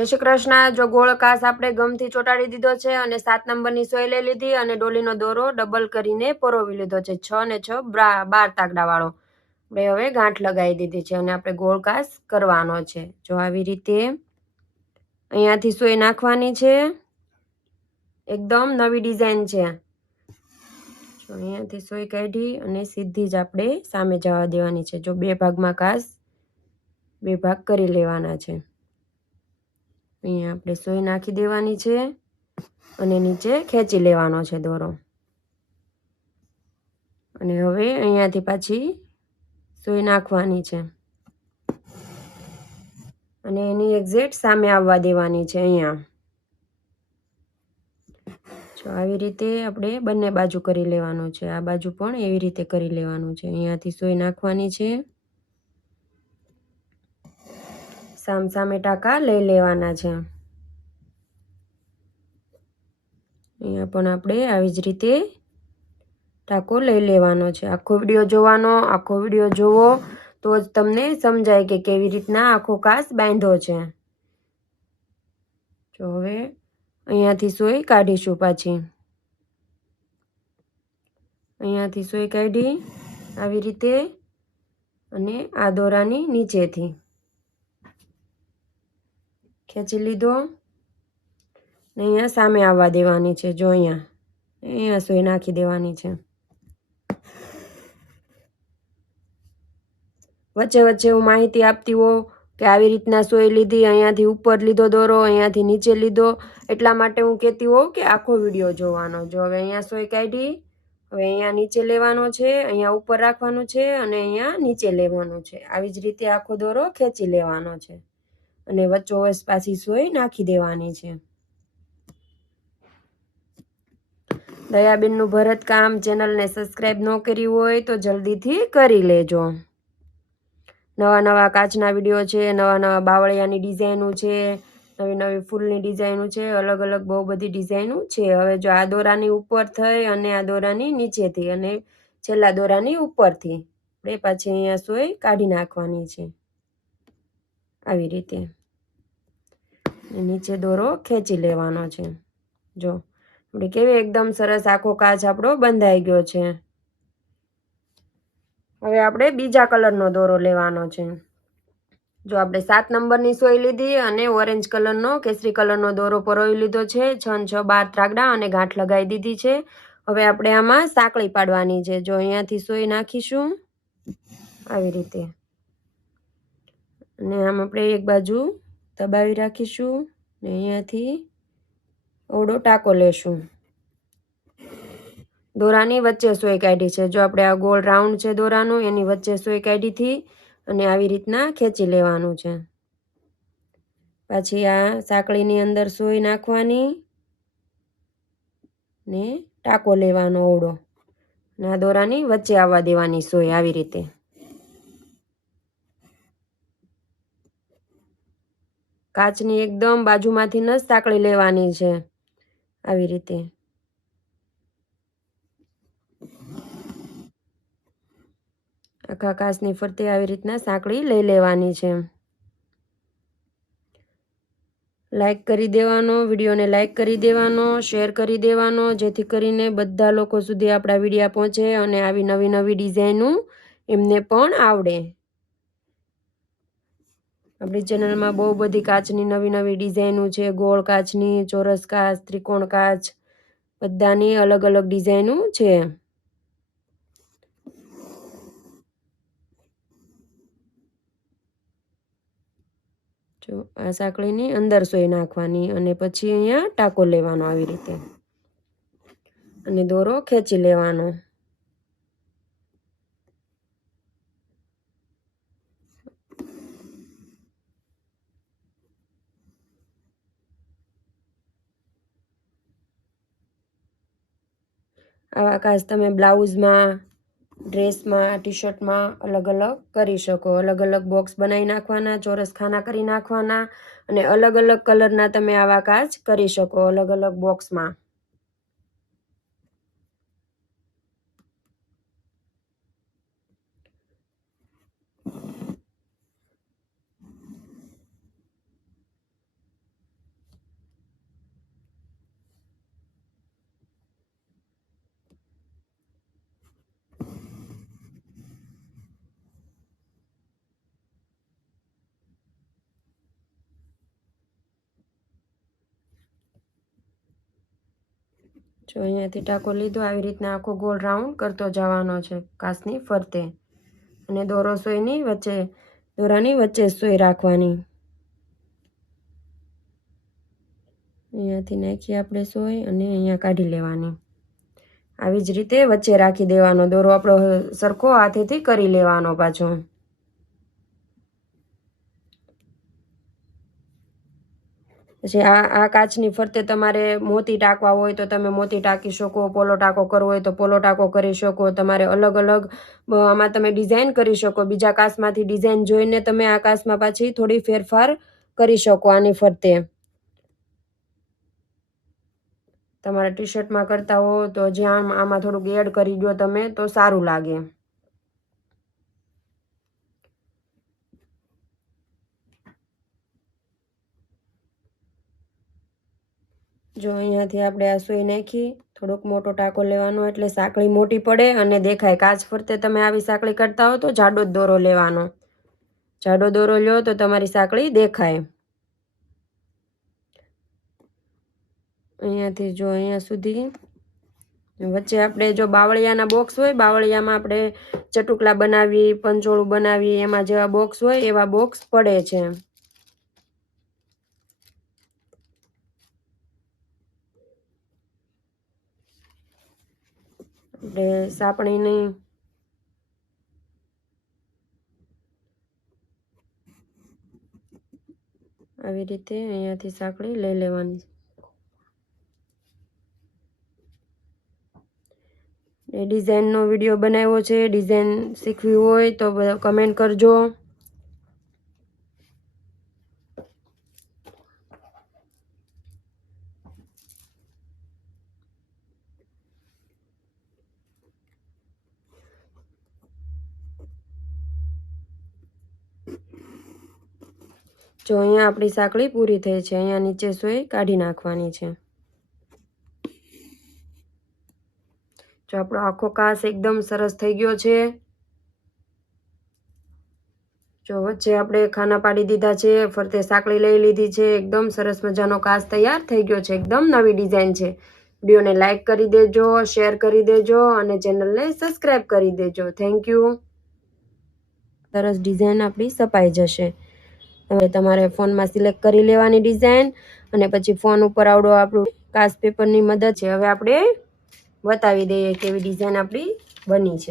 જય શ્રી કૃષ્ણ. જો ગોળ કાસ આપણે ગમથી ચોંટાડી દીધો છે અને સાત નંબરની સોય લઈ લીધી અને ડોલીનો દોરો ડબલ કરીને પરોવી લીધો છે છ ને છ બ્રા- તાકડાવાળો આપણે હવે ગાંઠ લગાવી દીધી છે અને આપણે ગોળ કાસ કરવાનો છે. જો આવી રીતે અહીંયાથી સોય નાખવાની છે. એકદમ નવી ડિઝાઇન છે. જો અહીંયાથી સોય કાઢી અને સીધી જ આપણે સામે જવા દેવાની છે. જો બે ભાગમાં કાસ બે ભાગ કરી લેવાના છે. અહીંયા આપણે સોય નાખી દેવાની છે અને નીચે ખેંચી લેવાનો છે દોરો. અને હવે અહીંયાથી પાછી સોય નાખવાની છે. અને એની એક્ઝેક્ટ સામે આવવા દેવાની છે અહીંયા. જો આવી રીતે આપણે બંને બાજુ કરી લેવાનું છે. આ બાજુ પણ એવી રીતે કરી લેવાનું છે. અહીંયાથી સોય નાખવાની છે. સામ સામે ટાંકા લઈ લેવાના છે. અહીંયા પણ આપણે આવી જ રીતે ટાંકો લઈ લેવાનો છે. આખો વીડિયો જોવાનો, આખો વીડિયો જોવો, તો જ તમને સમજાય કે કેવી રીતના આખો કાસ બાંધો છે. જો હવે અહીંયાથી સોય કાઢીશું પાછી. અહીંયાથી સોય કાઢી આવી રીતે અને આ દોરાની નીચેથી. ખેંચી લીધો ને અહીંયા સામે આવવા દેવાની છે, જો અહીંયા. અહીંયા સોય નાખી દેવાની છે. વચ્ચે વચ્ચે હું માહિતી આપતી હોઉં કે આવી રીતના સોય લીધી, અહીંયાથી ઉપર લીધો દોરો, અહીંયાથી નીચે લીધો. એટલા માટે હું કહેતી હોઉં કે આખો વીડિયો જોવાનો જો. હવે અહીંયા સોય કાઢી, હવે અહીંયા નીચે લેવાનો છે, અહીંયા ઉપર રાખવાનું છે અને અહીંયા નીચે લેવાનું છે. આવી જ રીતે આખો દોરો ખેંચી લેવાનો છે. અને વચ્ચોવચ પાછી સોય નાખી દેવાની છે. દયાબેનનું ભરતકામ ચેનલને સબસ્ક્રાઈબ ન કરી હોય તો જલ્દીથી કરી લેજો. નવા નવા કાચના વીડિયો છે, નવા નવા બાવળિયાની ડિઝાઇનો છે, નવી નવી ફૂલની ડિઝાઇનો છે, અલગ અલગ બહુ બધી ડિઝાઇનો છે. હવે જો આ દોરાની ઉપર થઈ અને આ દોરાની નીચેથી અને છેલ્લા દોરાની ઉપરથી. આપણે પાછી અહીંયા સોય કાઢી નાખવાની છે. આવી રીતે. નીચે દોરો ખેંચી લેવાનો છે. જો આપણે કેવી એકદમ સરસ આખો કાચ આપણો બંધાઈ ગયો છે. હવે આપણે બીજા કલરનો દોરો લેવાનો છે. જો આપણે સાત નંબરની સોય લીધી અને ઓરેન્જ કલરનો કેસરી કલરનો દોરો પરોવી લીધો છે. છ છ બાર ત્રાગડા અને ગાંઠ લગાવી દીધી છે. હવે આપણે આમાં સાંકળી પાડવાની છે. જો, અહીંયાથી સોય નાખીશું. આવી રીતે. અને આમ આપણે એક બાજુ દબાવી રાખીશું ને અહીંયાથી ઓડો ટાંકો લેશું. દોરાની વચ્ચે સોય કાઢી છે. જો આપણે આ ગોળ રાઉન્ડ છે દોરાનું, એની વચ્ચે સોય કાઢીથી અને આવી રીતના ખેંચી લેવાનું છે. પાછી આ સાંકળીની અંદર સોય નાખવાની ને ટાંકો લેવાનો ઓવડો ને આ દોરાની વચ્ચે આવવા દેવાની સોય આવી રીતે. કાચની એકદમ બાજુમાંથી ન જ સાંકળી લેવાની છે. આવી રીતે. આખા કાચની ફરતે આવી રીતના સાંકળી લઈ લેવાની છે. લાઈક કરી દેવાનો, વિડીયોને લાઈક કરી દેવાનો શેર કરી દેવાનો, જેથી કરીને બધા લોકો સુધી આપણા વિડીયા પહોંચે અને આવી નવી નવી ડિઝાઇનું એમને પણ આવડે. આપણી ચેનલમાં બહુ બધી કાચની નવી નવી ડિઝાઇનો છે, ગોળ કાચની, ચોરસ કાચ, ત્રિકોણ કાચ, બધાની અલગ અલગ ડિઝાઇનો છે. જો આ સાંકળીની અંદર સોય નાખવાની અને પછી અહીંયા ટાંકો લેવાનો આવી રીતે. અને દોરો ખેંચી લેવાનો. આવા કાચ તમે બ્લાઉઝમાં, ડ્રેસમાં ટી શર્ટમાં અલગ અલગ કરી શકો. અલગ અલગ બોક્સ બનાવી નાખવાના, ચોરસ ખાના કરી નાખવાના અને અલગ અલગ કલરના તમે આવા કાચ કરી શકો અલગ અલગ બોક્સમાં. જો અહીંયાથી ટાંકો લીધો, આવી રીતના આખો ગોળ રાઉન્ડ કરતો જવાનો છે. કાચની ફરતે. અને દોરો સોયની વચ્ચે, દોરાની વચ્ચે સોય રાખવાની. અહીંયાથી નાખી આપણે સોય અને અહીંયા કાઢી લેવાની. આવી જ રીતે વચ્ચે રાખી દેવાનો. દોરો આપણો સરખો હાથેથી કરી લેવાનો પાછો. પછી આ આ કાચની ફરતે તમારે મોતી ટાંકવા હોય તો તમે મોતી ટાંકી શકો, પોલો ટાંકો કરવો હોય તો પોલો ટાંકો કરી શકો, તમારે અલગ અલગ આમાં તમે ડિઝાઇન કરી શકો, બીજા કાચમાંથી ડિઝાઇન જોઈને તમે આ કાચમાં પાછી થોડી ફેરફાર કરી શકો આની ફરતે. તમારા ટી શર્ટમાં કરતા હો તો જ્યાં આમાં થોડુંક એડ કરી દો તમે તો સારું લાગે. જો અહીંયાથી આપણે આ સુઈ નાખી, થોડોક મોટો ટાંકો લેવાનો એટલે સાંકળી મોટી પડે અને દેખાય કાચ ફરતે તમે આવી સાંકળી કરતા હો તો જાડો દોરો લેવાનો. જાડો દોરો લ્યો તો તમારી સાંકળી દેખાય. અહીંયાથી જો અહીંયા સુધી. વચ્ચે આપણે જો બાવળિયાના બોક્સ હોય, બાવળિયામાં આપણે ચટુકલા બનાવી પંચોળું બનાવી, એમાં જેવા બોક્સ હોય એવા બોક્સ પડે છે. આપણે સાપણીની આવી રીતે અહીંયાથી સાંકળી લઈ લેવાની એ ડિઝાઇનનો વીડિયો બનાવ્યો છે ડિઝાઇન શીખવી હોય તો કમેન્ટ કરજો. જો અહીંયા આપણી સાંકળી પૂરી થઈ છે, અહીંયા નીચે સોય કાઢી નાખવાની છે. જો આપણો આખો કાસ એકદમ સરસ થઈ ગયો છે. જો વચ્ચે આપણે ખાના પાડી દીધા છે, ફરતે સાંકળી લઈ લીધી છે, એકદમ સરસ મજાનો કાસ તૈયાર થઈ ગયો છે, એકદમ નવી ડિઝાઇન છે. વિડીયોને લાઇક કરી દેજો, શેર કરી દેજો અને ચેનલને સબસ્ક્રાઈબ કરી દેજો. Thank you. સરસ ડિઝાઇન આપણી સપાઈ જશે. હવે તમારે ફોનમાં સિલેક્ટ કરી લેવાની ડિઝાઇન અને પછી ફોન ઉપર આવડો આપણું કાચ પેપરની મદદ છે. હવે આપણે બતાવી દઈએ કેવી ડિઝાઇન આપણી બની છે.